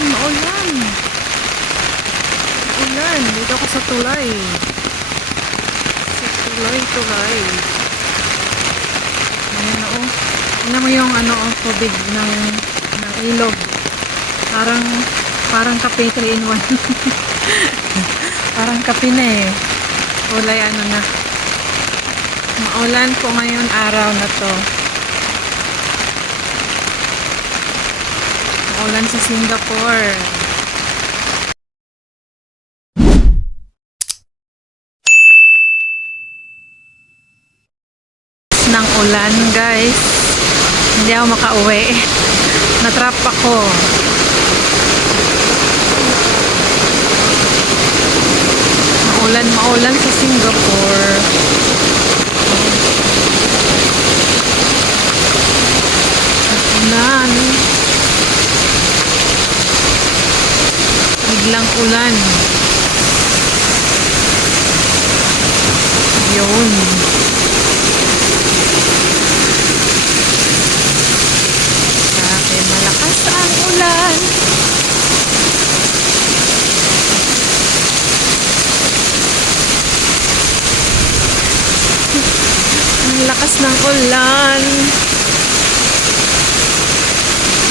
Maulan. Maulan. Dito ako sa tulay. Sa tulay. Ayan o. Tingnan mo yung tubig ng ilog. Parang kape 3 in 1. Parang kape na eh. Kulay na. Maulan po ngayon araw na to. Maulan sa Singapore. Ng ulan guys. Hindi ako makauwi. Natrap ako. Maulan sa Singapore. Ulan. Biglang ulan. Yun. Grabe, malakas ang ulan. Ang lakas ng ulan.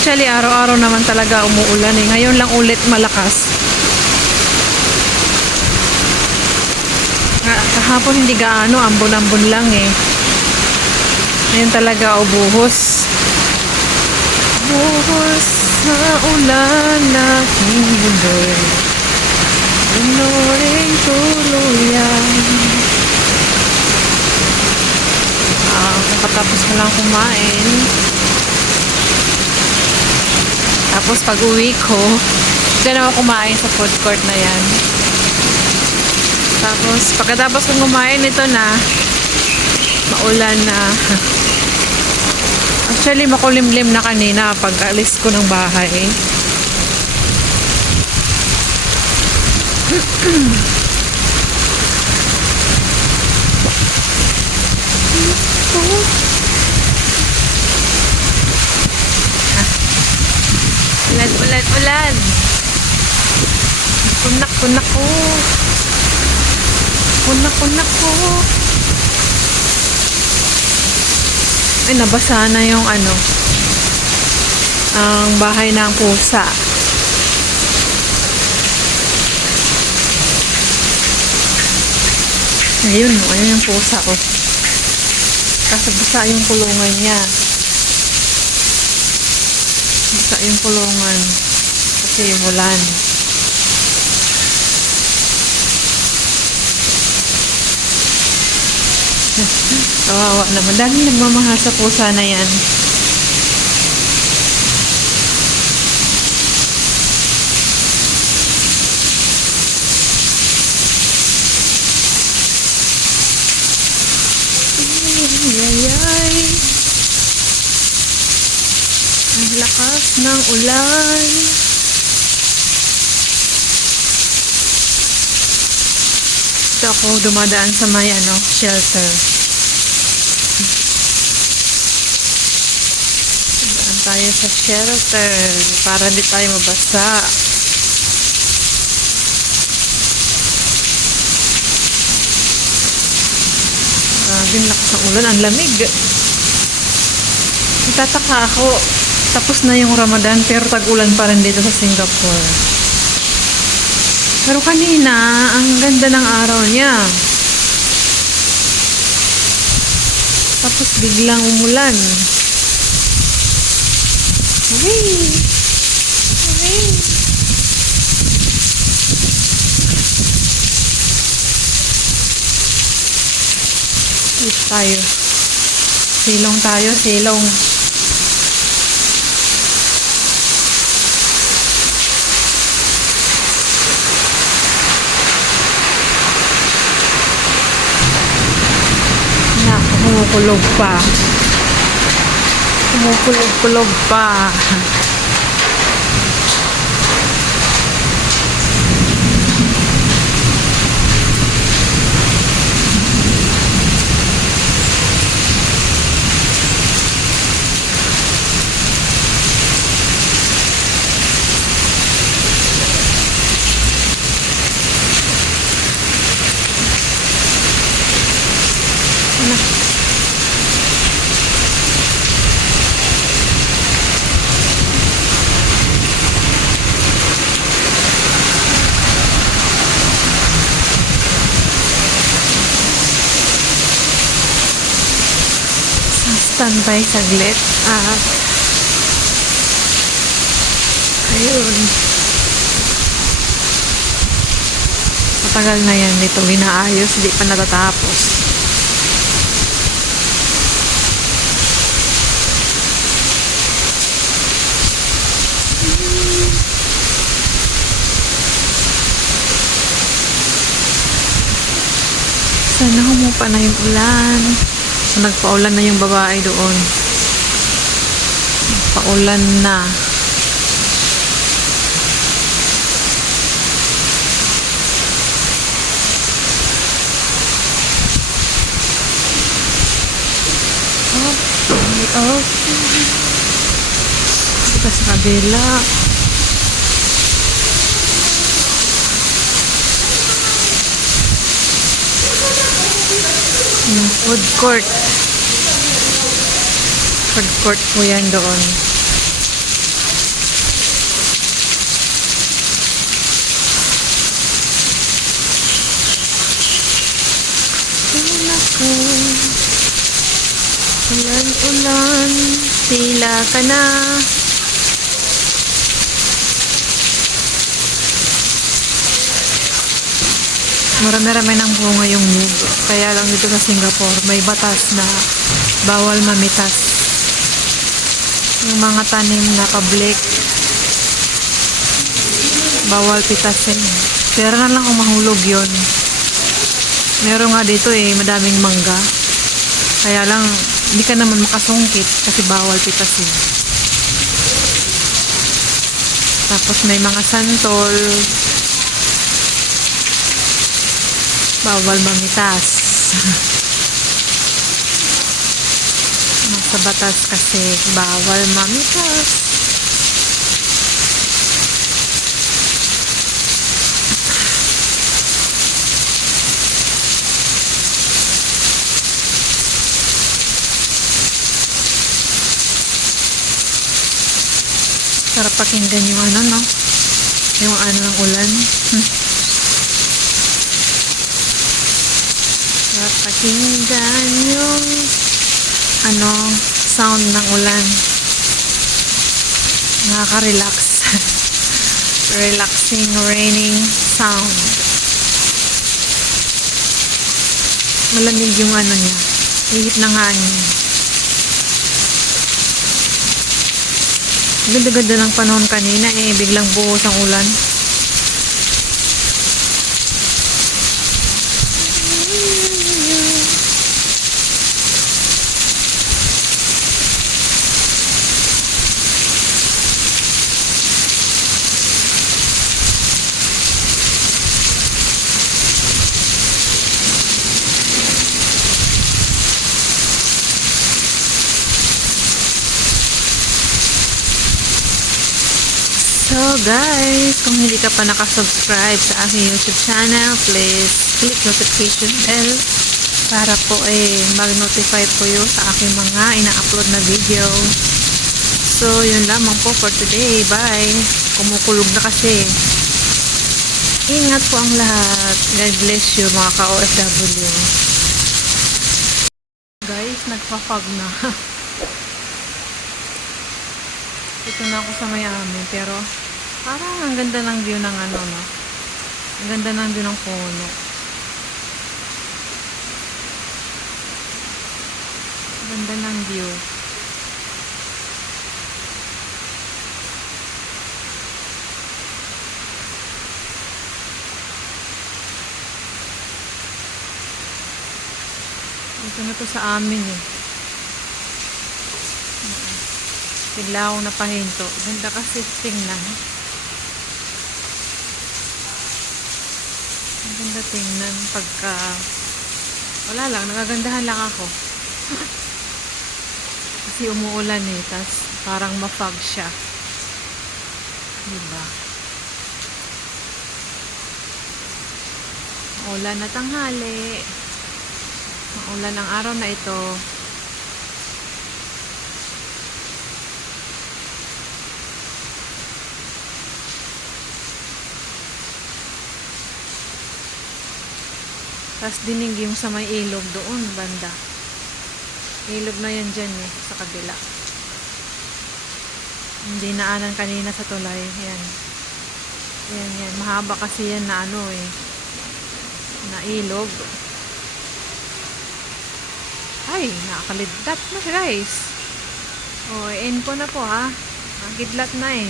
Actually, araw-araw naman talaga umuulan eh. Ngayon lang ulit malakas. Kahapon hindi gaano, ambon-ambon lang eh. Ngayon talaga buhos. Buhos sa ulan aking mundo'y lunuring tuluyan. Kapatapos ko lang kumain. Tapos pag uwi ko, dyan ako kumain sa food court na yan. Tapos pagkatapos kong kumain, ito na maulan na. Actually makulimlim na kanina pag alis ko ng bahay. Ulan. Kunak ko. Ay, nabasa na yung ang bahay ng pusa. Ayun yung pusa ko. Basa yung kulungan niya. Basa yung kulungan. Kasi yung ulan. Kawawa naman. Daming nagmamahal sa pusa na yan. Ay. Ang lakas ng ulan. Dito ako dumadaan sa may shelter. Dumadaan tayo sa shelter para hindi tayo mabasa. Grabe, lakas ng ulan. Ang lamig. Itataka ako. Tapos na yung Ramadan pero tag-ulan pa rin dito sa Singapore. Pero kanina, ang ganda ng araw niya. Tapos biglang umulan. Uy! Tayo. Silong tayo, silong. Kumukulog pa. Kumukulog pa. Standby saglit. Ayun. Matagal na yan dito inaayos, hindi pa natatapos. Sana humupa na yung ulan. Nagpaulan na yung babae doon. Nagpaulan na. Oh. Kita sa kabila. Yung food court. Food court po yan doon. Ulan-ulan, tila ka na. Marami-rami ng bunga yung nyug. Kaya lang dito sa Singapore, may batas na bawal mamitas. Yung mga tanim na public, bawal pitasin. Pero na lang kung mahulog yun. Meron nga dito madaming mangga. Kaya lang, hindi ka naman makasungkit kasi bawal pitasin. Tapos may mga santol, bawal mamitas. Nasa batas kasi bawal mamitas. Sarap pakinggan yung no? Yung ng ulan. Sarap pakinggan yung sound ng ulan. Nakaka-relax. Relaxing, raining sound. Malamig yung niya. Ihip ng hangin. Ganda-ganda ng panahon kanina biglang buhos ang ulan. So guys, kung hindi ka pa nakasubscribe sa aking YouTube channel, please click notification bell para po mag-notify po yun sa aking mga ina-upload na video. So yun lamang po for today. Bye! Kumukulog na kasi. Ingat po ang lahat. God bless you mga ka-OFW. Guys, nagpa-fog na. Ito na ako sa Miami, pero parang ang ganda ng view ng no? Ang ganda ng view ng puno. Ang ganda ng view. Ito na to sa amin bigla akong napahinto. Ganda kasi tingnan. Ang ganda tingnan pagka wala lang, nagagandahan lang ako. Kasi umuulan tas parang ma-fog siya. Diba? Maulan na tanghali. Maulan ang araw na ito. Tapos dinig yung sa may ilog doon, banda. Ilog na yan dyan eh, sa kabila. Hindi naanan kanina sa tulay. Yan. Yan. Mahaba kasi yan na ano eh. Na ilog. Ay, nakakalidlat na guys. O, end ko na po ha. Nakidlat na eh.